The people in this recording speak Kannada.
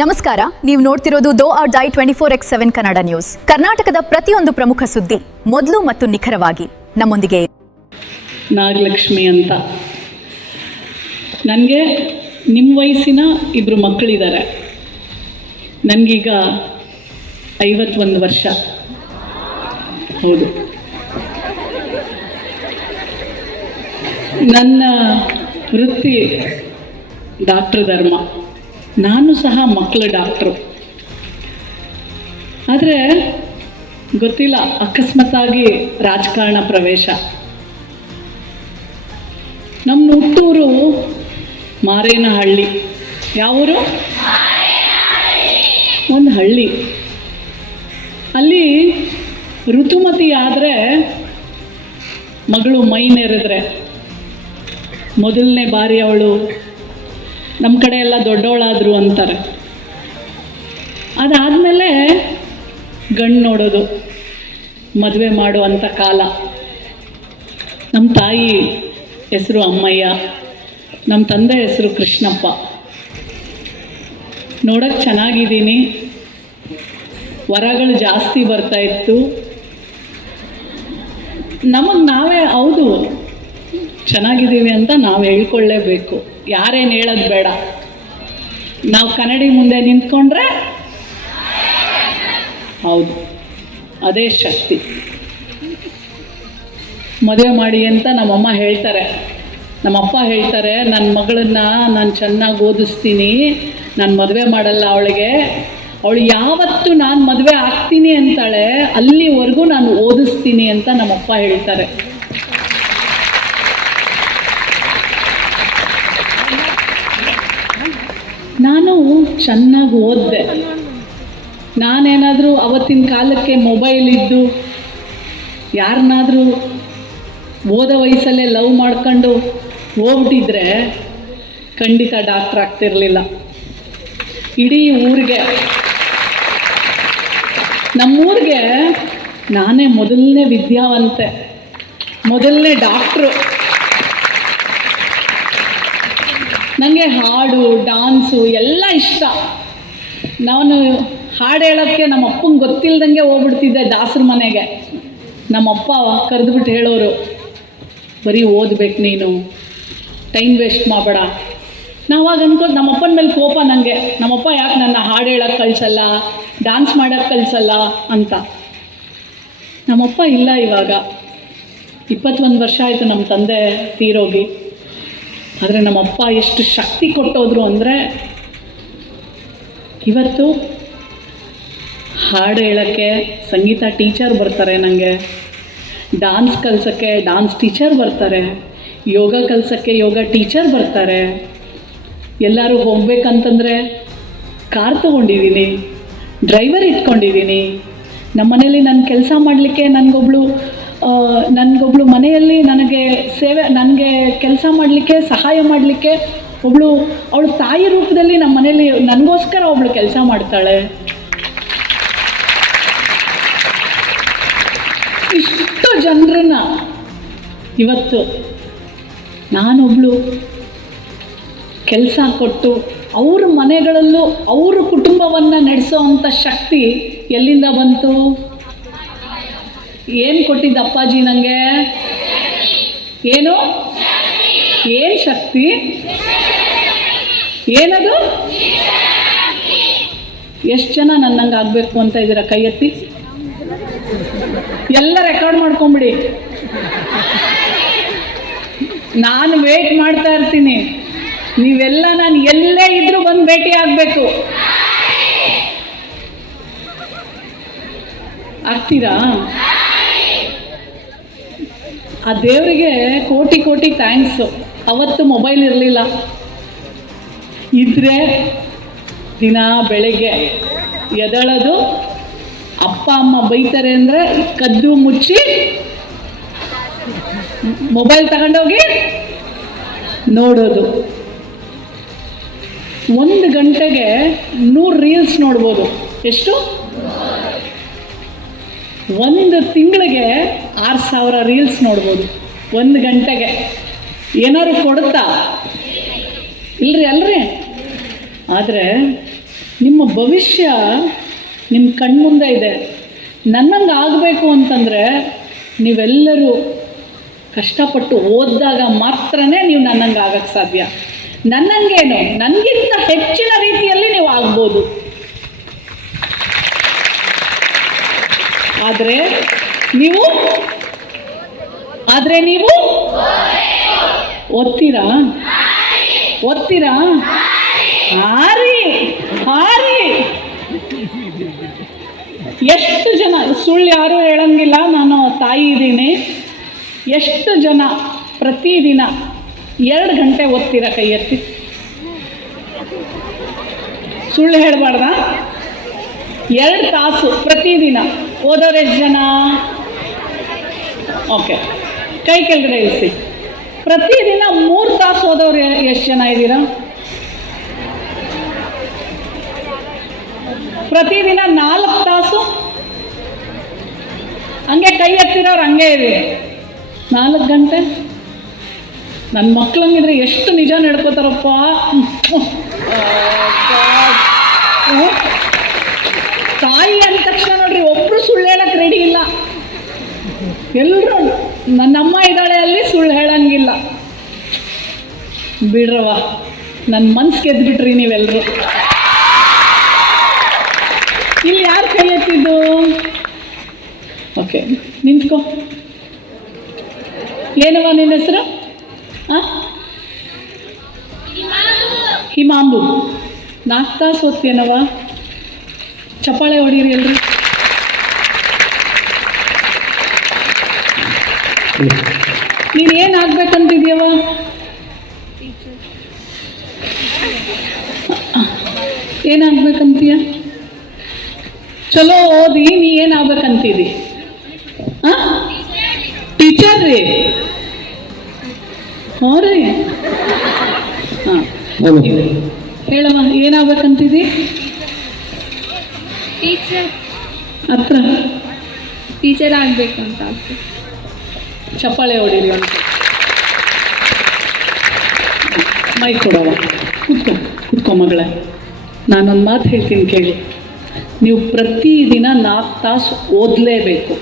ನಮಸ್ಕಾರ, ನೀವು ನೋಡ್ತಿರೋದು ದೋ or die 24x7 Kannada news. ಕರ್ನಾಟಕದ ಪ್ರತಿಯೊಂದು ಪ್ರಮುಖ ಸುದ್ದಿ ಮೊದಲು ಮತ್ತು ನಿಖರವಾಗಿ ನಮ್ಮೊಂದಿಗೆ. ನಾಗಲಕ್ಷ್ಮಿ ಅಂತ ನನಗೆ ನಿಮ್ಮ ವಯಸ್ಸಿನ ಇಬ್ಬರು ಮಕ್ಕಳಿದ್ದಾರೆ. ನನಗೀಗ 51 ವರ್ಷ. ಹೌದು, ನನ್ನ ವೃತ್ತಿ ಡಾಕ್ಟರ್ ಧರ್ಮ. ನಾನು ಸಹ ಮಕ್ಕಳ ಡಾಕ್ಟ್ರು. ಆದರೆ ಗೊತ್ತಿಲ್ಲ, ಅಕಸ್ಮಾತ್ತಾಗಿ ರಾಜಕಾರಣ ಪ್ರವೇಶ. ನಮ್ಮ ಹುಟ್ಟೂರು ಮಾರೇನಹಳ್ಳಿ. ಯಾವೂರು? ಒಂದು ಹಳ್ಳಿ. ಅಲ್ಲಿ ಋತುಮತಿ ಆದರೆ ಮಗಳು ಮೈ ನೆರೆದ್ರೆ ಮೊದಲನೇ ಬಾರಿ ಅವಳು ನಮ್ಮ ಕಡೆ ಎಲ್ಲ ದೊಡ್ಡವಳಾದರು ಅಂತಾರೆ. ಅದಾದಮೇಲೆ ಗಂಡು ನೋಡೋದು, ಮದುವೆ ಮಾಡುವಂಥ ಕಾಲ. ನಮ್ಮ ತಾಯಿ ಹೆಸರು ಅಮ್ಮಯ್ಯ, ನಮ್ಮ ತಂದೆ ಹೆಸರು ಕೃಷ್ಣಪ್ಪ. ನೋಡೋಕ್ಕೆ ಚೆನ್ನಾಗಿದ್ದೀನಿ, ವರಗಳು ಜಾಸ್ತಿ ಬರ್ತಾಯಿತ್ತು. ನಮಗೆ ನಾವೇ ಹೌದು ಚೆನ್ನಾಗಿದ್ದೀವಿ ಅಂತ ನಾವು ಹೇಳ್ಕೊಳ್ಳೇಬೇಕು. ಯಾರೇನು ಹೇಳೋದು ಬೇಡ. ನಾವು ಕನ್ನಡಿ ಮುಂದೆ ನಿಂತ್ಕೊಂಡ್ರೆ ಹೌದು, ಅದೇ ಶಕ್ತಿ. ಮದುವೆ ಮಾಡಿ ಅಂತ ನಮ್ಮಮ್ಮ ಹೇಳ್ತಾರೆ, ನಮ್ಮಪ್ಪ ಹೇಳ್ತಾರೆ, ನನ್ನ ಮಗಳನ್ನ ನಾನು ಚೆನ್ನಾಗಿ ಓದಿಸ್ತೀನಿ, ನಾನು ಮದುವೆ ಮಾಡಲ್ಲ ಅವಳಿಗೆ, ಅವಳು ಯಾವತ್ತು ನಾನು ಮದುವೆ ಆಗ್ತೀನಿ ಅಂತಾಳೆ ಅಲ್ಲಿವರೆಗೂ ನಾನು ಓದಿಸ್ತೀನಿ ಅಂತ ನಮ್ಮಪ್ಪ ಹೇಳ್ತಾರೆ. ನಾನು ಚೆನ್ನಾಗಿ ಓದಿದೆ. ನಾನೇನಾದರೂ ಅವತ್ತಿನ ಕಾಲಕ್ಕೆ ಮೊಬೈಲ್ ಇದ್ದು ಯಾರನ್ನಾದರೂ ಓದೋ ವಯಸ್ಸಲ್ಲೇ ಲವ್ ಮಾಡ್ಕೊಂಡು ಹೋಗ್ಬಿಟ್ಟಿದ್ರೆ ಖಂಡಿತ ಡಾಕ್ಟ್ರ್ ಆಗ್ತಿರಲಿಲ್ಲ. ಇಡೀ ಊರಿಗೆ, ನಮ್ಮೂರಿಗೆ ನಾನೇ ಮೊದಲನೇ ವಿದ್ಯಾವಂತೆ, ಮೊದಲನೇ ಡಾಕ್ಟ್ರು. ನನಗೆ ಹಾಡು, ಡಾನ್ಸು ಎಲ್ಲ ಇಷ್ಟ. ನಾನು ಹಾಡು ಹೇಳೋಕ್ಕೆ ನಮ್ಮ ಅಪ್ಪಂಗೆ ಗೊತ್ತಿಲ್ಲದಂಗೆ ಹೋಗ್ಬಿಡ್ತಿದ್ದೆ ದಾಸರ ಮನೆಗೆ. ನಮ್ಮಪ್ಪ ಕರೆದುಬಿಟ್ಟು ಹೇಳೋರು, ಬರೀ ಓದ್ಬೇಕು ನೀನು, ಟೈಮ್ ವೇಸ್ಟ್ ಮಾಡಬೇಡ. ನಾವಾಗ ಅನ್ಕೊಂಡು ನಮ್ಮಪ್ಪನ ಮೇಲೆ ಕೋಪ ನನಗೆ. ನಮ್ಮಪ್ಪ ಯಾಕೆ ನನ್ನ ಹಾಡು ಹೇಳೋಕ್ಕೆ ಕಳಿಸಲ್ಲ, ಡ್ಯಾನ್ಸ್ ಮಾಡೋಕ್ಕೆ ಕಳಿಸಲ್ಲ ಅಂತ. ನಮ್ಮಪ್ಪ ಇಲ್ಲ, ಇವಾಗ 21 ವರ್ಷ ಆಯಿತು ನಮ್ಮ ತಂದೆ ತೀರೋಗಿ. ಆದರೆ ನಮ್ಮಪ್ಪ ಎಷ್ಟು ಶಕ್ತಿ ಕೊಟ್ಟೋದ್ರು ಅಂದರೆ, ಇವತ್ತು ಹಾಡು ಹೇಳೋಕ್ಕೆ ಸಂಗೀತ ಟೀಚರ್ ಬರ್ತಾರೆ, ನನಗೆ ಡ್ಯಾನ್ಸ್ ಕಲಿಸೋಕ್ಕೆ ಡ್ಯಾನ್ಸ್ ಟೀಚರ್ ಬರ್ತಾರೆ, ಯೋಗ ಕಲಿಸೋಕ್ಕೆ ಯೋಗ ಟೀಚರ್ ಬರ್ತಾರೆ. ಎಲ್ಲರೂ ಹೋಗ್ಬೇಕಂತಂದರೆ ಕಾರ್ ತೊಗೊಂಡಿದ್ದೀನಿ, ಡ್ರೈವರ್ ಇಟ್ಕೊಂಡಿದ್ದೀನಿ. ನಮ್ಮ ಮನೇಲಿ ನನ್ನ ಕೆಲಸ ಮಾಡಲಿಕ್ಕೆ ನನಗೊಬ್ಳು ಮನೆಯಲ್ಲಿ ನನಗೆ ಕೆಲಸ ಮಾಡಲಿಕ್ಕೆ ಸಹಾಯ ಮಾಡಲಿಕ್ಕೆ ಅವಳು ತಾಯಿ ರೂಪದಲ್ಲಿ ನಮ್ಮ ಮನೇಲಿ ನನಗೋಸ್ಕರ ಒಬ್ಳು ಕೆಲಸ ಮಾಡ್ತಾಳೆ. ಇಷ್ಟು ಜನರನ್ನ ಇವತ್ತು ನಾನೊಬ್ಳು ಕೆಲಸ ಕೊಟ್ಟು ಅವ್ರ ಮನೆಗಳಲ್ಲೂ ಅವ್ರ ಕುಟುಂಬವನ್ನು ನಡೆಸೋ ಅಂಥ ಶಕ್ತಿ ಎಲ್ಲಿಂದ ಬಂತು? ಏನು ಕೊಟ್ಟಿದ್ದ ಅಪ್ಪಾಜಿ ನನಗೆ? ಏನು ಶಕ್ತಿ? ಏನದು? ಎಷ್ಟು ಜನ ನನ್ನಂಗೆ ಆಗಬೇಕು ಅಂತ ಇದ್ದೀರಾ? ಕೈ ಎತ್ತಿ. ಎಲ್ಲ ರೆಕಾರ್ಡ್ ಮಾಡ್ಕೊಂಬಿಡಿ. ನಾನು ವೇಟ್ ಮಾಡ್ತಾ ಇರ್ತೀನಿ. ನೀವೆಲ್ಲ ನಾನು ಎಲ್ಲೇ ಇದ್ರೂ ಬಂದು ಭೇಟಿ ಆಗಬೇಕು. ಆಗ್ತೀರಾ? ಆ ದೇವರಿಗೆ ಕೋಟಿ ಕೋಟಿ ಥ್ಯಾಂಕ್ಸು. ಅವತ್ತು ಮೊಬೈಲ್ ಇರಲಿಲ್ಲ. ಇದ್ದರೆ ದಿನ ಬೆಳಗ್ಗೆ ಎದಳೋದು, ಅಪ್ಪ ಅಮ್ಮ ಬೈತಾರೆ ಅಂದರೆ ಕದ್ದು ಮುಚ್ಚಿ ಮೊಬೈಲ್ ತಗೊಂಡೋಗಿ ನೋಡೋದು. 1 ಗಂಟೆಗೆ 100 ರೀಲ್ಸ್ ನೋಡ್ಬೋದು. ಎಷ್ಟು? 1 ತಿಂಗಳಿಗೆ 6000 ರೀಲ್ಸ್ ನೋಡ್ಬೋದು 1 ಗಂಟೆಗೆ. ಏನಾದ್ರು ಕೊಡುತ್ತಾ? ಇಲ್ರಿ ಅಲ್ರಿ. ಆದರೆ ನಿಮ್ಮ ಭವಿಷ್ಯ ನಿಮ್ಮ ಕಣ್ಮುಂದೆ ಇದೆ. ನನ್ನಂಗೆ ಆಗಬೇಕು ಅಂತಂದರೆ ನೀವೆಲ್ಲರೂ ಕಷ್ಟಪಟ್ಟು ಓದಿದಾಗ ಮಾತ್ರನೇ ನೀವು ನನ್ನಂಗೆ ಆಗಕ್ಕೆ ಸಾಧ್ಯ. ನನ್ನಂಗೇನು, ನನಗಿಂತ ಹೆಚ್ಚಿನ ರೀತಿಯಲ್ಲಿ ನೀವು ಆಗ್ಬೋದು. ಆದರೆ ನೀವು ಓದ್ತೀರಾ? ಹಾರಿ ಎಷ್ಟು ಜನ, ಸುಳ್ಳು ಯಾರೂ ಹೇಳಂಗಿಲ್ಲ, ನಾನು ತಾಯಿ ಇದ್ದೀನಿ. ಎಷ್ಟು ಜನ ಪ್ರತಿದಿನ 2 ಗಂಟೆ ಓದ್ತೀರಾ? ಕೈ ಎತ್ತಿ. ಸುಳ್ಳು ಹೇಳಬಾರ್ದಾ? 2 ತಾಸು ಪ್ರತಿದಿನ ಓದೋರು ಎಷ್ಟು ಜನ? ಓಕೆ, ಕೈ ಕೆಳಗಡೆ ಇಳಿಸಿ. ಪ್ರತಿದಿನ 3 ತಾಸು ಓದೋರು ಎಷ್ಟು ಜನ ಇದ್ದೀರಾ? ಪ್ರತಿದಿನ 4 ತಾಸು? ಹಂಗೆ ಕೈ ಎತ್ತಿರೋರು ಹಂಗೆ ಇರಿ. 4 ಗಂಟೆ? ನನ್ನ ಮಕ್ಳಂಗಿದ್ರೆ ಎಷ್ಟು ನಿಜ ನಡ್ಕೋತಾರಪ್ಪ. ತಾಯಿ ಅಂದ ತಕ್ಷಣ ನೋಡ್ರಿ, ಒಬ್ಬರು ಸುಳ್ಳು ಹೇಳಕ್ಕೆ ರೆಡಿ ಇಲ್ಲ. ಎಲ್ಲರೂ ನನ್ನಮ್ಮ ಇದ್ದಾಳೆ ಅಲ್ಲಿ, ಸುಳ್ಳು ಹೇಳಂಗಿಲ್ಲ. ಬಿಡ್ರವ, ನನ್ನ ಮನ್ಸು ಗೆದ್ಬಿಟ್ರಿ ನೀವೆಲ್ಲರೂ. ಇಲ್ಲಿ ಯಾರು ಕೈ ಎತ್ತಿದ್ದು? ಓಕೆ, ನಿಂತ್ಕೋ. ಏನವ ನಿನ್ನ ಹೆಸರು? ಹಿಮಾಂಬು. 4 ತಾಸು ಓದ್ತೀನವ. ಚಪ್ಪಾಳೆ ಹೊಡೀರಿ ಎಲ್ರಿ. ನೀನು ಏನಾಗ್ಬೇಕಂತಿದ್ಯವ? ಏನಾಗ್ಬೇಕಂತೀಯ? ಚಲೋ ಓದಿ ನೀ ಏನಾಗ್ಬೇಕಂತಿದ್ದಿ? ಟೀಚರ್ ರೀ? ಹ್ಞೂ ರೀ. ಹಾಂ, ಹೇಳಮ್ಮ, ಏನಾಗ್ಬೇಕಂತಿದ್ದಿ? ಹತ್ರ ಟೀಚರ್ ಆಗಬೇಕು ಅಂತ ಆಸೆ. ಚಪ್ಪಾಳೆ ಹೊಡೀರಿ ಅಂತ. ಮೈ ಕೊಡವ. ಕೂತ್ಕೊ ಮಗಳೇ. ನಾನೊಂದು ಮಾತು ಹೇಳ್ತೀನಿ ಕೇಳಿ. ನೀವು ಪ್ರತಿದಿನ 4 ತಾಸು ಓದಲೇಬೇಕು.